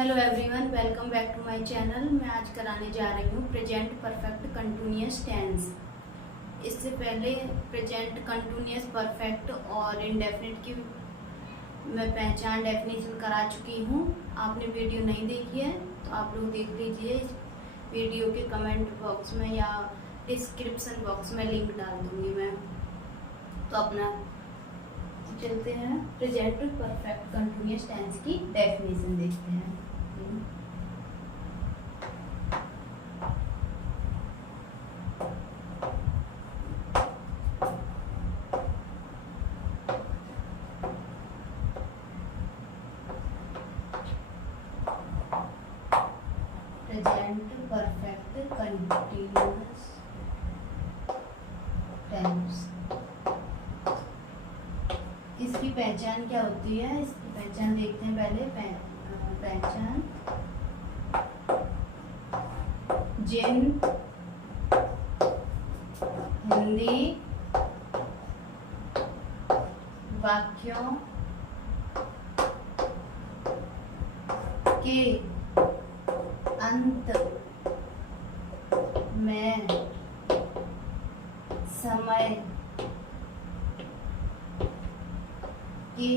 Hello everyone, welcome back to my channel. मैं आज कराने जा रही हूँ प्रेजेंट परफेक्ट कंटिन्यूअस टेंस। इससे पहले प्रेजेंट कंटिन्यूअस परफेक्ट और इंडेफिनिट की मैं पहचान डेफिनेशन करा चुकी हूँ। आपने वीडियो नहीं देखी है तो आप लोग देख लीजिए। इस वीडियो के कमेंट बॉक्स में या डिस्क्रिप्शन बॉक्स में लिंक डाल दूँगी मैं। तो अपना चलते हैं प्रेजेंट परफेक्ट कंटिन्यूअस टेंस की डेफिनेशन देखते हैं। प्रेजेंट परफेक्ट कंटिन्यूअस टेंस, इसकी पहचान क्या होती है? इसकी पहचान देखते हैं पहले। पहचान जिन हिंदी वाक्यों के अंत में समय के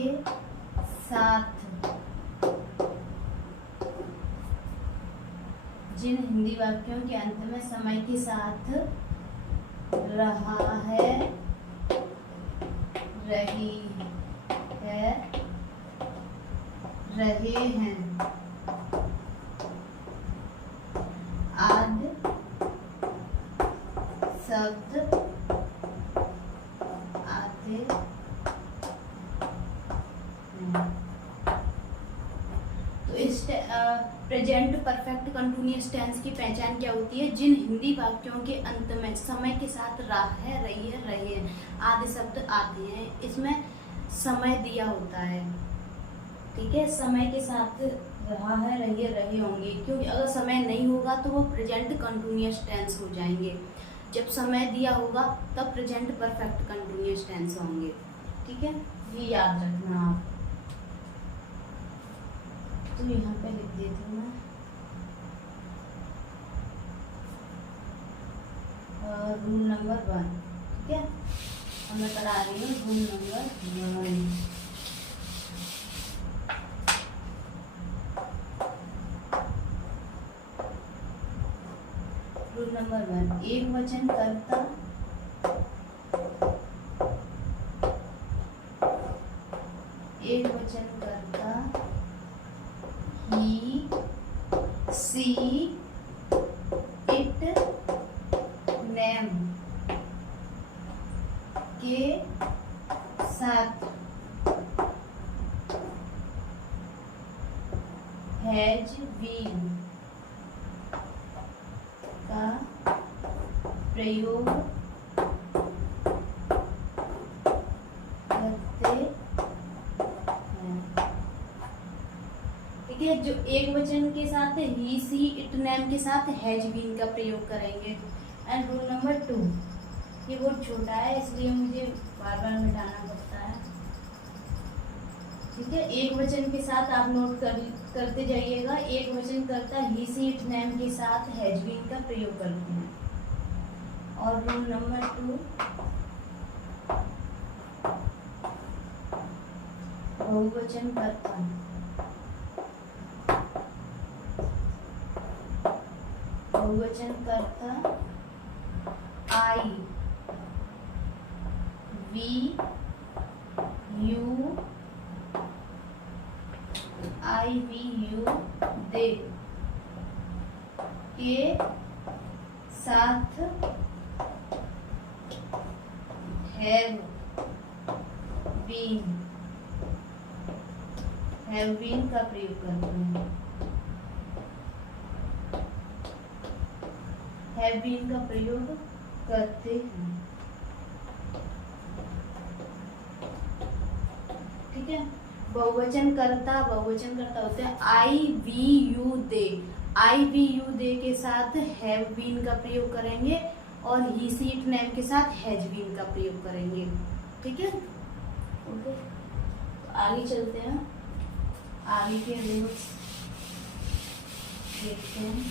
साथ, जिन हिंदी वाक्यों के अंत में समय के साथ रहा है, रही है, रहे हैं आदि शब्द आते हैं। तो इस प्रेजेंट परफेक्ट कंटिन्यूअस टेंस की पहचान क्या होती है? जिन हिंदी वाक्यों के अंत में समय के साथ रहा है, रही है, रहे हैं आदि शब्द आते हैं। इसमें समय दिया होता है, ठीक है। समय के साथ रहा है, रही है, रहे होंगे, क्योंकि अगर समय नहीं होगा तो वो प्रेजेंट कंटिन्यूअस टेंस हो जाएंगे। जब समय दिया होगा तब प्रेजेंट परफेक्ट कंटिन्यूअस टेंस होंगे, ठीक है। ये याद रखना आप। तो यहाँ पे लिख देती हूँ मैं रूल नंबर 1, ठीक है। और मैं करा रही हूँ रूल नंबर 1। रूल नंबर 1, एक वचन कर्ता ही, सी, इट, नेम के साथ हैज बीन का प्रयोग करते हैं, ठीक है। जो एक वचन के साथ ही, सी, इट, नेम के साथ हैज बीन का प्रयोग करेंगे। एंड रूल नंबर 2, ये बहुत छोटा है इसलिए मुझे बार बार मिटाना पड़ता है, ठीक है। एक वचन के साथ आप नोट करते जाइएगा। एक वचन करता ही, सी, इट, नेम के साथ हैज बीन का प्रयोग करते हैं। और रूल नंबर 2, बहुवचन कर्ता आई, वी, यू, दे के साथ हैव बीन का प्रयोग करते हैं। हैव बीन का प्रयोग करते हैं, ठीक है। बहुवचन कर्ता होते हैं I, we, you, they. I, we, you, they के साथ हैव बीन का प्रयोग करेंगे और ही, सी, इट, नेम के साथ हैज बीन का प्रयोग करेंगे, ठीक है। ओके, तो आगे चलते हैं। आगे के रूल्स देखते हैं।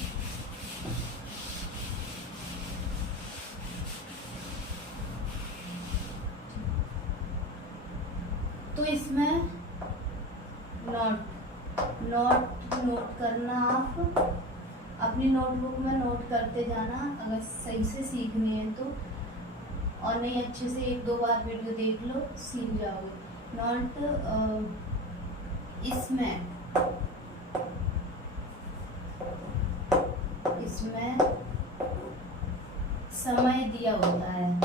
तो इसमें नोट करना, आप अपनी नोटबुक में नोट करते जाना अगर सही से सीखनी है तो, और नहीं अच्छे से 1-2 बार वीडियो देख लो, सीख जाओगे। नोट इसमें समय दिया होता है,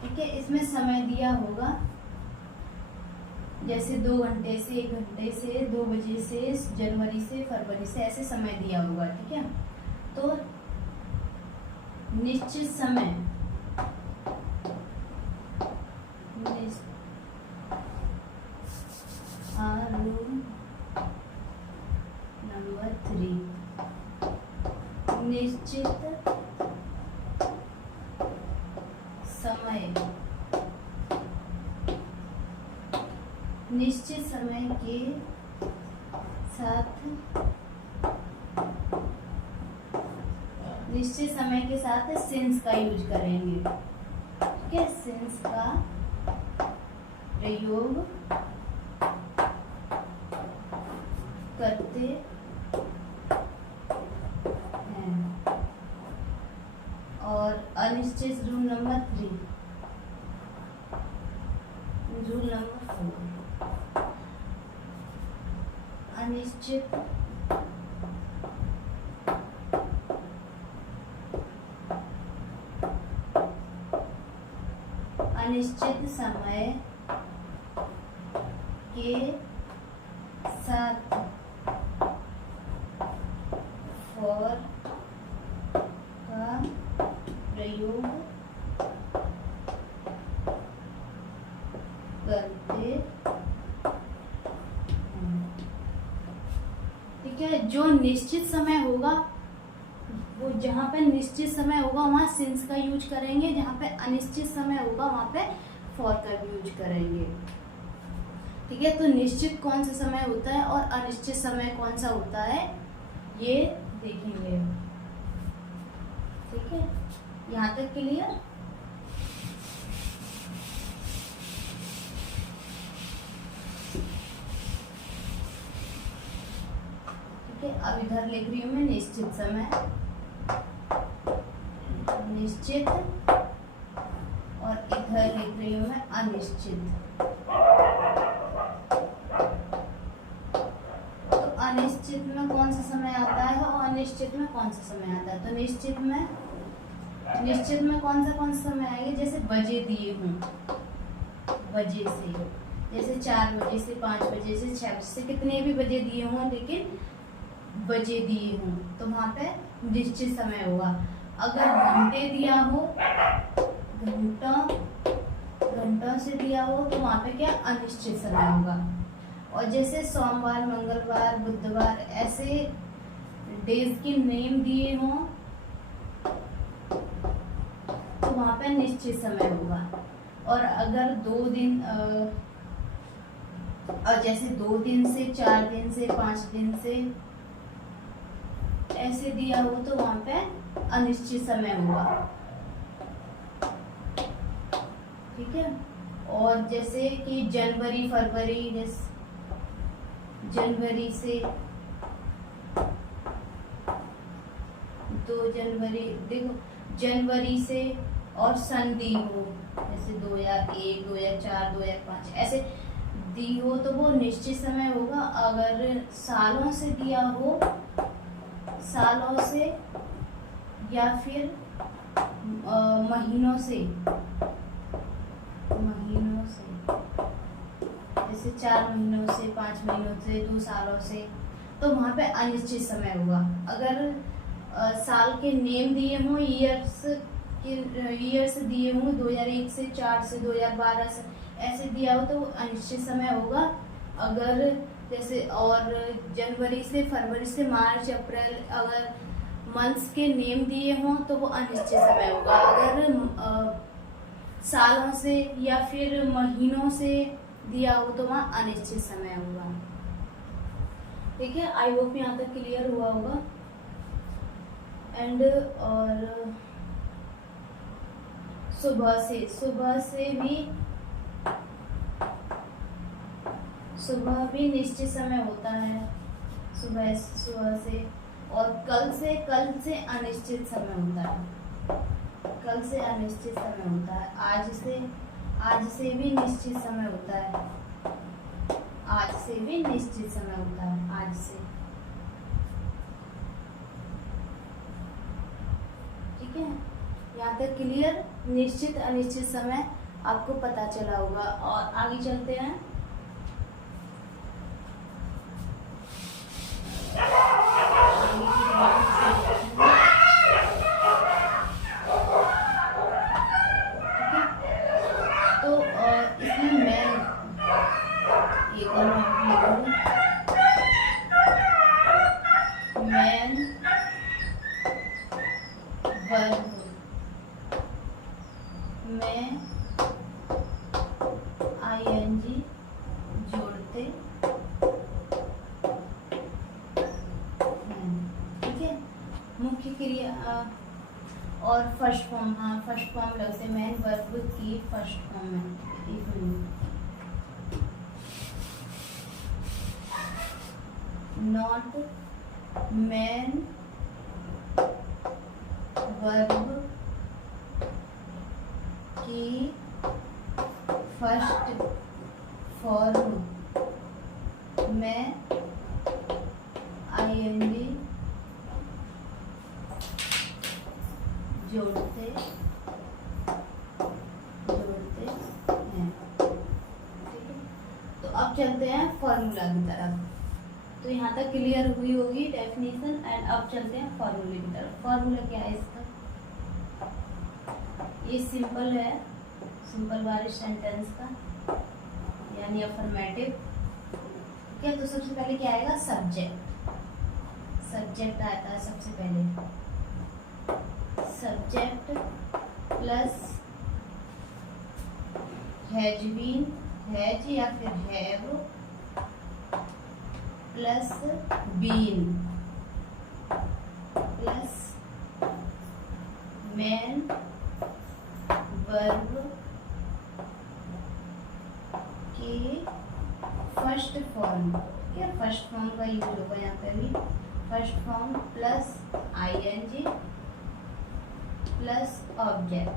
ठीक है। इसमें समय दिया होगा, जैसे 2 घंटे से, 1 घंटे से, 2 बजे से, जनवरी से, फरवरी से, ऐसे समय दिया होगा, ठीक है। तो निश्चित समय, रूल नंबर 3, निश्चित समय, निश्चित समय के साथ, निश्चित समय के साथ सिंस का यूज करेंगे, ठीक है। सिंस का प्रयोग करते हैं। और अनिश्चित रूल नंबर 3, रूल नंबर 4, अनिश्चित समय के साथ फॉर का प्रयोग करते हैं, ठीक है। जो निश्चित समय होगा, वो जहाँ पे निश्चित समय होगा वहाँ सिंस का यूज करेंगे, जहाँ पे अनिश्चित समय होगा वहाँ पे फॉर का यूज करेंगे, ठीक है। तो निश्चित कौन सा समय होता है और अनिश्चित समय कौन सा होता है, ये देखेंगे, ठीक है। यहाँ तक क्लियर? ठीक है। अब इधर लिख रही हूँ मैं निश्चित समय, निश्चित, और इधर लिख रही हूँ मैं अनिश्चित। तो अनिश्चित में कौन सा समय आता है और अनिश्चित में कौन सा समय आता है? तो निश्चित में कौन सा समय आएगा, जैसे बजे दिए हों, बजे से, जैसे 4 बजे से, 5 बजे से, 6 बजे से, कितने भी बजे दिए हों, लेकिन बजे दिए हों तो वहाँ पे निश्चित समय होगा। अगर घंटे दिया हो, घंटों से दिया हो तो वहाँ पे क्या, अनिश्चित समय होगा। और जैसे सोमवार, मंगलवार, बुधवार, ऐसे डेज के नेम दिए हों तो वहाँ पे निश्चित समय होगा। और अगर 2 दिन और जैसे 2 दिन से, 4 दिन से, 5 दिन से ऐसे दिया हो तो वहाँ पे अनिश्चित समय होगा, ठीक है। और जैसे कि जनवरी, फरवरी, जैसे जनवरी से 2 जनवरी, देखो जनवरी से, और सन दी हो, जैसे 2001, 2004, 2005 ऐसे दी हो तो वो निश्चित समय होगा। अगर सालों से दिया हो, सालों से, या फिर महीनों से, जैसे 4 महीनों से, 5 महीनों से, 2 सालों से, तो वहाँ पे अनिश्चित समय होगा। अगर साल के नेम दिए हों, ईयर्स दिए हों, 2001 से 4 से 2012 से ऐसे दिया हो तो वो अनिश्चित समय होगा। अगर जैसे और जनवरी से, फरवरी से, मार्च, अप्रैल, अगर मंथ्स के नेम दिए हों तो वो अनिश्चित समय होगा। अगर सालों से या फिर महीनों से दिया हो तो वहाँ अनिश्चित समय होगा। ठीक है, आई होप यहाँ तक क्लियर हुआ होगा। एंड और सुबह भी निश्चित समय होता है, सुबह से। और कल से अनिश्चित समय होता है, कल से अनिश्चित समय होता है। आज से भी निश्चित समय होता है, आज से भी निश्चित समय होता है, आज से। ठीक है, यहाँ तक क्लियर। निश्चित अनिश्चित समय आपको पता चला होगा। और आगे चलते हैं। तो इसमें मैं मैन वर्ब में आईएनजी जोड़ते हैं। ठीक है, मुख्य क्रिया और फर्स्ट फॉर्म, हाँ फर्स्ट फॉर्म लगते मैन वर्ब की फर्स्ट फॉर्म है। नॉट मैन वर्ब की फर्स्ट फॉर्म में आईएनजी जोड़ते हैं। ठीक है, तो अब चलते हैं फॉर्मूला की तरफ। तो यहाँ तक क्लियर हुई होगी डेफिनेशन। एंड अब चलते हैं फॉर्मूले की तरफ। फॉर्मूला क्या है इसका? ये सिंपल है, सिंपल वाले सेंटेंस का, यानी अफर्मेटिव। ठीक है, तो सबसे पहले क्या आएगा? सब्जेक्ट। सब्जेक्ट आता है सबसे पहले, subject plus has been, has या फिर have plus been plus main verb के फर्स्ट फॉर्म। क्या फर्स्ट फॉर्म का यूज होगा यहाँ पे भी? First form plus ING plus object.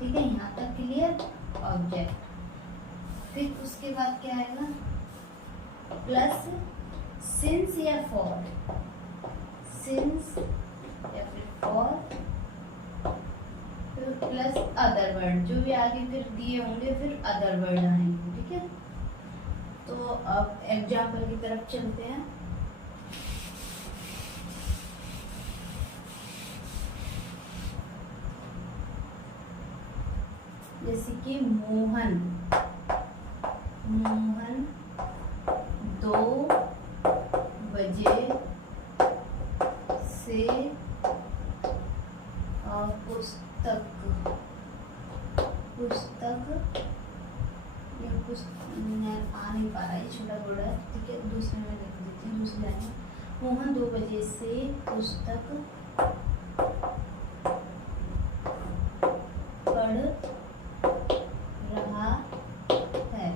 ठीक है, यहाँ तक क्लियर? ऑब्जेक्ट। फिर उसके बाद क्या आएगा? प्लस सिंस या फॉर, सिंस या फिर फॉर, फिर प्लस अदर वर्ड, जो भी आगे फिर दिए होंगे फिर अदर वर्ड आएंगे। ठीक है, तो अब एग्जाम्पल की तरफ चलते हैं। जैसे कि मोहन 2 बजे से पुस्तक आ नहीं पा रहा है, छोटा बोर्ड है। ठीक है, दूसरे में लिख देती हूँ, दूसरे लाइन में। मोहन 2 बजे से पुस्तक पढ़ रहा है।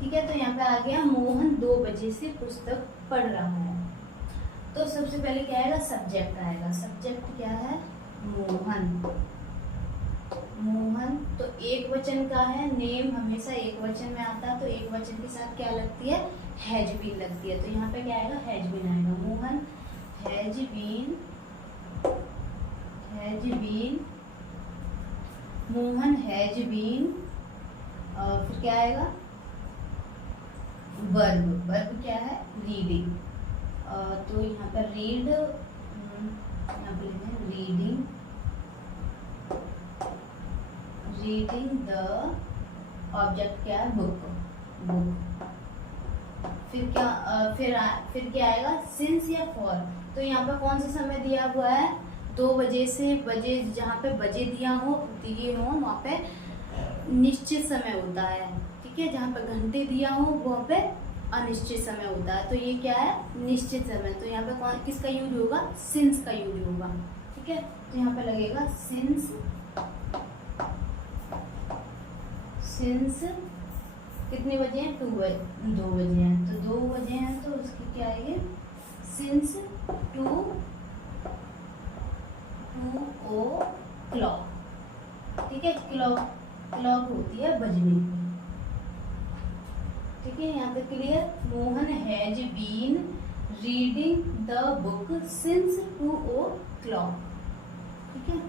ठीक है, तो यहाँ पे आ गया मोहन 2 बजे से पुस्तक पढ़ रहा है। तो सबसे पहले क्या आएगा? सब्जेक्ट आएगा। सब्जेक्ट क्या है? मोहन। मोहन तो एक वचन का है, नेम हमेशा एक वचन में आता है, तो एक वचन के साथ क्या लगती है? हैज बीन लगती है। तो यहाँ पे क्या आएगा? हैज बीन आएगा। Mohan has been, Mohan has been. और फिर क्या आएगा? वर्ब। वर्ब क्या है? रीडिंग। तो यहाँ पर रीड, यहाँ पे लिखते हैं रीडिंग, रीडिंग द ऑब्जेक्ट क्या है? बुक। बुक। फिर क्या फिर क्या आएगा? सिंस या फॉर। तो यहाँ पर कौन सा समय दिया हुआ है? 2 बजे से बजे, जहाँ पे बजे दिए हों वहाँ पे निश्चित समय होता है, ठीक है। जहाँ पे घंटे दिया हो वहाँ पे अनिश्चित समय होता है। तो ये क्या है, निश्चित समय। तो यहाँ पे कौन किसका यूज होगा, सिंस का यूज होगा, ठीक है। तो यहाँ पे लगेगा सिंस कितने बजे हैं, 2 बजे हैं। तो 2 बजे हैं तो उसकी क्या आएगी, सिंस 2 o'clock, ठीक है। क्लॉक होती है बजने की, ठीक है। यहाँ पे clear. Mohan has been reading the book since 2 o'clock, ठीक है।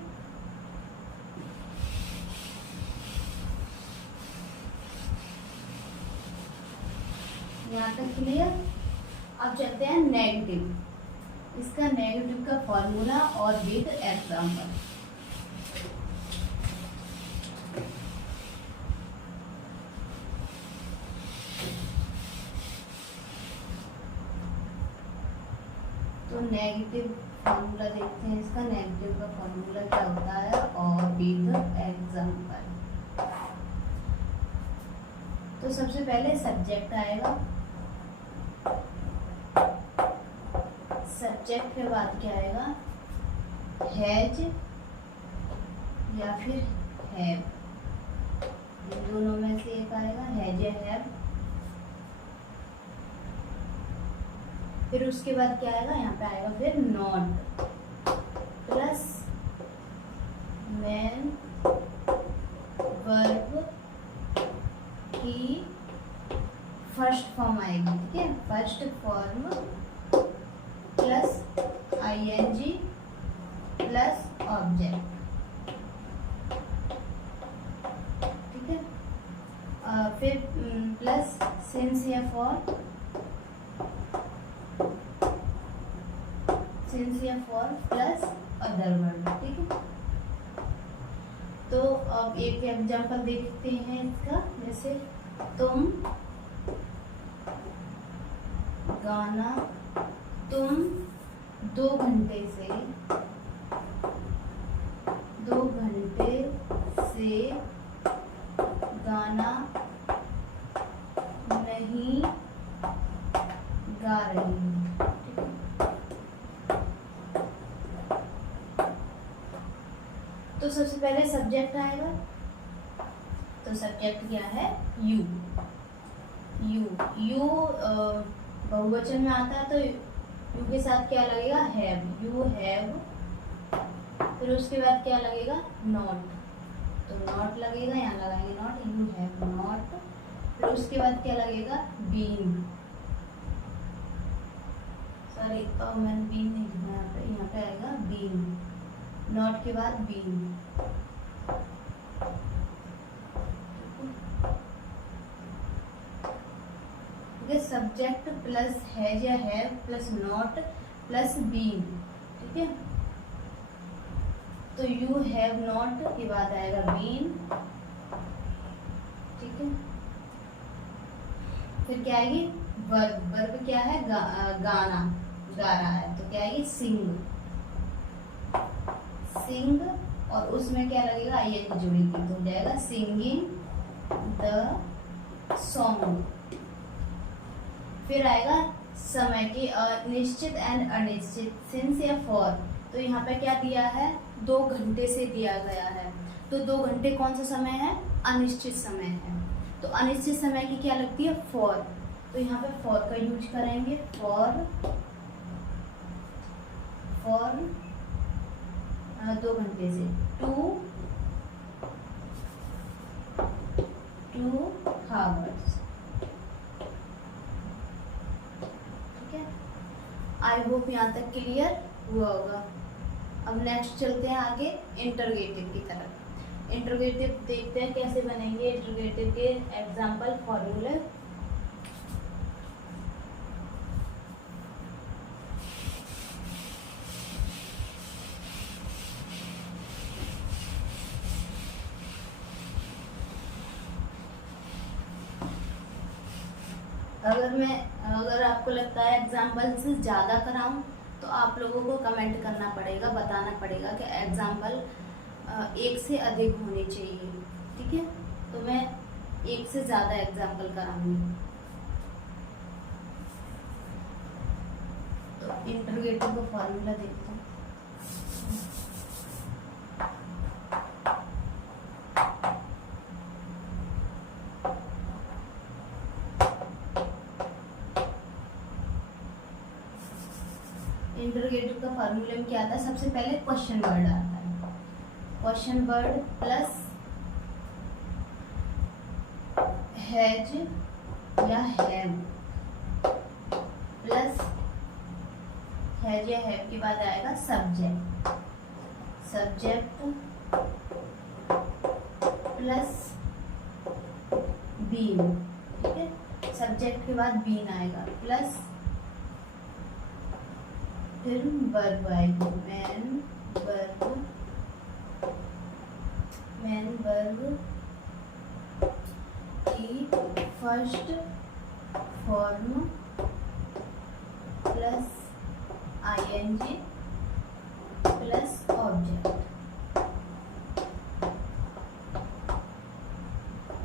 यहाँ तक क्लियर। अब चलते हैं नेगेटिव। इसका नेगेटिव का फॉर्मूला और विद एग्जाम्पल। तो नेगेटिव फॉर्मूला देखते हैं। इसका नेगेटिव का फॉर्मूला क्या होता है, और विद एग्जाम्पल। तो सबसे पहले सब्जेक्ट आएगा, सब्जेक्ट के बाद क्या आएगा, हैज या फिर हैव, इन दोनों में से एक आएगा, हैज या हैव। फिर उसके बाद क्या आएगा, यहाँ पे आएगा फिर नॉट प्लस मैन वर्ब की फर्स्ट फॉर्म आएगी, ठीक है। First form plus ing plus object, ठीक है। फिर प्लस सिंस या फॉर प्लस अदर वर्ड, ठीक है। तो अब एक एग्जांपल देखते हैं इसका। जैसे तुम गाना, तुम 2 घंटे से गाना नहीं गा रही हूँ, ठीक है। तो सबसे पहले सब्जेक्ट आएगा। तो सब्जेक्ट क्या है, यू बहुवचन में आता है। तो यू के साथ क्या लगेगा, हैव, यू हैव। फिर उसके बाद क्या लगेगा, नॉट। तो नॉट लगेगा, यहाँ लगाएंगे नॉट, यू हैव नॉट। फिर उसके बाद क्या लगेगा, बीन, सॉरी मैंने बीन नहीं लिखा, यहाँ पे आएगा बीन, नॉट के बाद बीन। सब्जेक्ट प्लस हैज या have plus not plus been, ठीक है। तो यू हैव नॉट के बाद आएगा बीन, ठीक है। फिर क्या आएगी, वर्ब। वर्ब क्या है, गाना, गा रहा है। तो क्या आएगी, सिंग। और उसमें क्या लगेगा, आई जुड़ेगी। तो हो जाएगा सिंगिंग द सॉन्ग। फिर आएगा समय की निश्चित एंड अनिश्चित, सिंस या फॉर। तो यहाँ पे क्या दिया है, 2 घंटे से दिया गया है। तो 2 घंटे कौन सा समय है, अनिश्चित समय है। तो अनिश्चित समय की क्या लगती है, फॉर। तो यहाँ पे फॉर का यूज करेंगे, फॉर 2 घंटे से, 2 hours, ठीक है। आई होप यहाँ तक क्लियर हुआ होगा। अब नेक्स्ट चलते हैं आगे इंटरोगेटिव की तरफ। इंटरोगेटिव देखते हैं कैसे बनेंगे। इंटरोगेटिव के एग्जाम्पल फॉर्मूले। अगर आपको लगता है एग्जाम्पल्स ज़्यादा कराऊं तो आप लोगों को कमेंट करना पड़ेगा, बताना पड़ेगा कि एग्जाम्पल एक से अधिक होने चाहिए। ठीक है, तो मैं एक से ज़्यादा एग्जाम्पल कराऊंगी। तो इंटरोगेटिव का फॉर्मूला देखते हैं। इंटरोगेटिव का फॉर्मूला में क्या आता है? सबसे पहले क्वेश्चन वर्ड आता है, क्वेश्चन वर्ड प्लस हैज या हैव, प्लस हैज या हैव के बाद आएगा सब्जेक्ट, सब्जेक्ट प्लस बीन। ठीक है, सब्जेक्ट के बाद बीन आएगा, प्लस फिर वर्ब आएगी, मैन वर्ब की first form plus ING plus object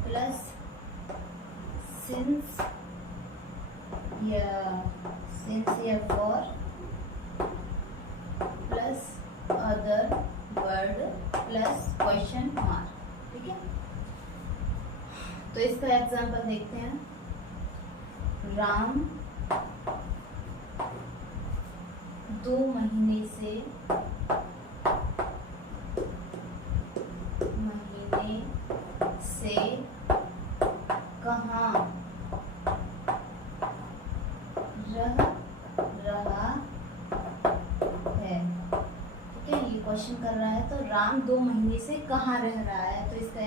plus since या for plus other word plus question mark. ठीक है, तो इसका एग्जांपल देखते हैं। राम 2 महीने से कहाँ रह रहा है। ठीक है, ये क्वेश्चन कर रहा है, तो राम 2 महीने से कहाँ रह रहा है। तो इसका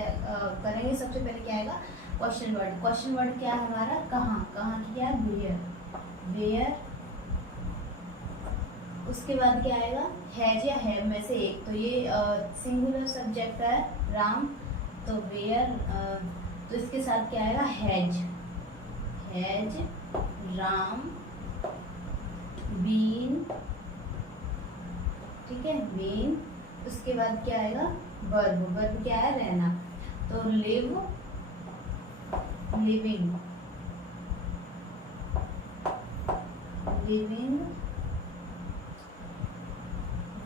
करेंगे। सबसे पहले क्या आएगा? Question word. क्वेश्चन वर्ड क्या है हमारा? कहाँ। कहाँ की क्या है? वेयर। वेयर। उसके बाद क्या आएगा? हैज या हैव में से एक। तो ये सिंगुलर सब्जेक्ट है राम, तो वेयर। तो इसके साथ क्या आएगा? हैज। Has Ram been. ठीक है, बीन। उसके बाद क्या आएगा? वर्ब। वर्ब क्या है? रहना। तो live, living, living.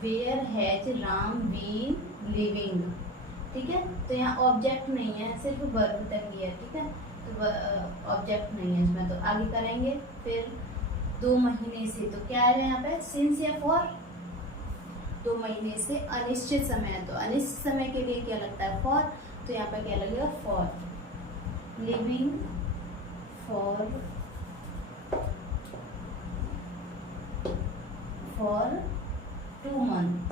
Where has Ram been living. ठीक है, तो यहाँ ऑब्जेक्ट नहीं है, सिर्फ वर्ब तक ही है। ठीक है, तो ऑब्जेक्ट नहीं है इसमें। तो आगे करेंगे। फिर 2 महीने से, तो क्या है यहाँ पे? सिंस या फॉर। 2 महीने से अनिश्चित समय है, तो अनिश्चित समय के लिए क्या लगता है? फॉर। तो यहाँ पे क्या लगेगा? For. Living for 2 months।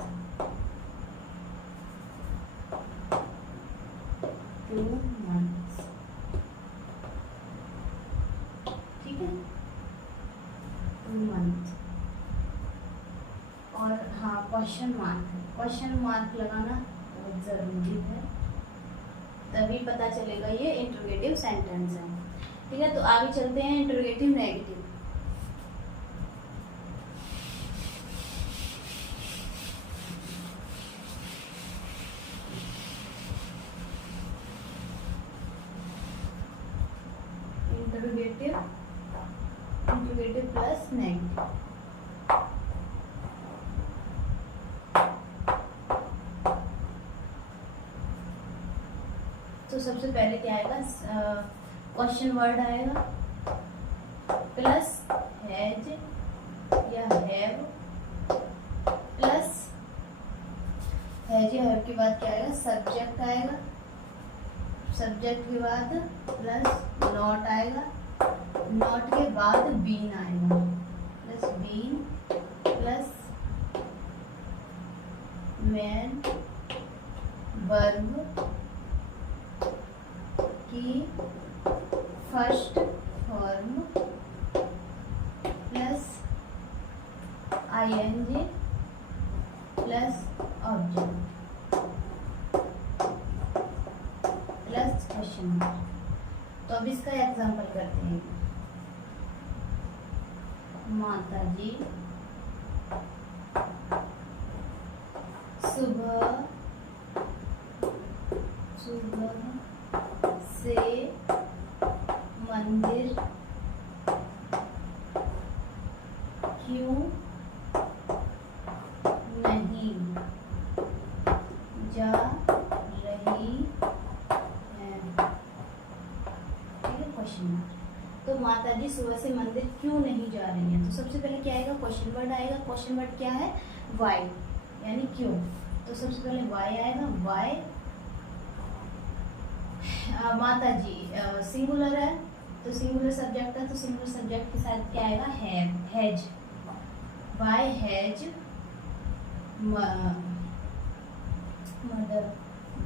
2 months। ठीक है, 2 months। और हाँ, क्वेश्चन मार्क। क्वेश्चन मार्क लगाना बहुत ज़रूरी है, तभी पता चलेगा ये इंटरोगेटिव सेंटेंस है। ठीक है, तो आगे चलते हैं। Interrogative negative. Interrogative plus negative. तो सबसे पहले क्या आएगा? क्वेश्चन वर्ड आएगा प्लस हैज या हैव, प्लस हैज या हैव के बाद क्या आएगा? सब्जेक्ट आएगा। सब्जेक्ट के बाद प्लस नॉट आएगा। नॉट के बाद बीन आएगा, plus been, plus main verb की first form plus ING plus object plus question mark. तो अब इसका एग्जांपल करते हैं। माता जी सुबह से मंदिर क्यों नहीं जा रही है? ठीक है, क्वेश्चन मार्क। तो माता जी सुबह से मंदिर क्यों नहीं जा रही हैं? तो सबसे पहले क्या आएगा? क्वेश्चन वर्ड आएगा। क्वेश्चन वर्ड क्या है? वाई, यानी क्यों। तो सबसे पहले वाई आएगा। वाई, माता जी सिंगुलर है तो सिंगुलर सब्जेक्ट है, तो सिंगुलर सब्जेक्ट के साथ क्या आएगा? Has. Why has mother,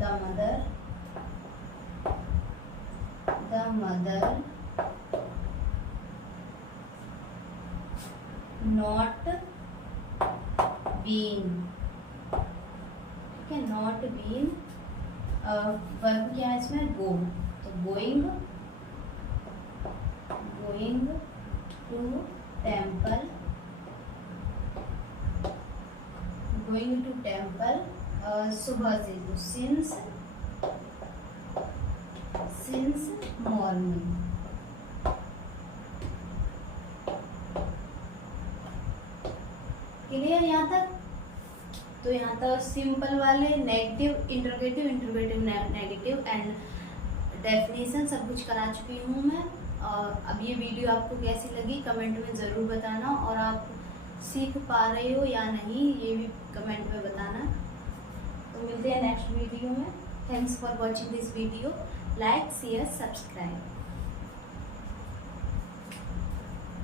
the mother not been. ठीक है, नॉट बीन। वर्ब क्या है इसमें? गो। तो गोइंग टू टेम्पल, सुबह से, तो सिंस मॉर्निंग। क्लियर यहाँ तक? तो यहाँ तक सिंपल वाले negative, interrogative, negative and definition सब कुछ करा चुकी हूँ मैं। और अब ये वीडियो आपको कैसी लगी कमेंट में ज़रूर बताना, और आप सीख पा रहे हो या नहीं ये भी कमेंट में बताना। तो मिलते हैं नेक्स्ट वीडियो में। Thanks for watching this video. Like, share, subscribe.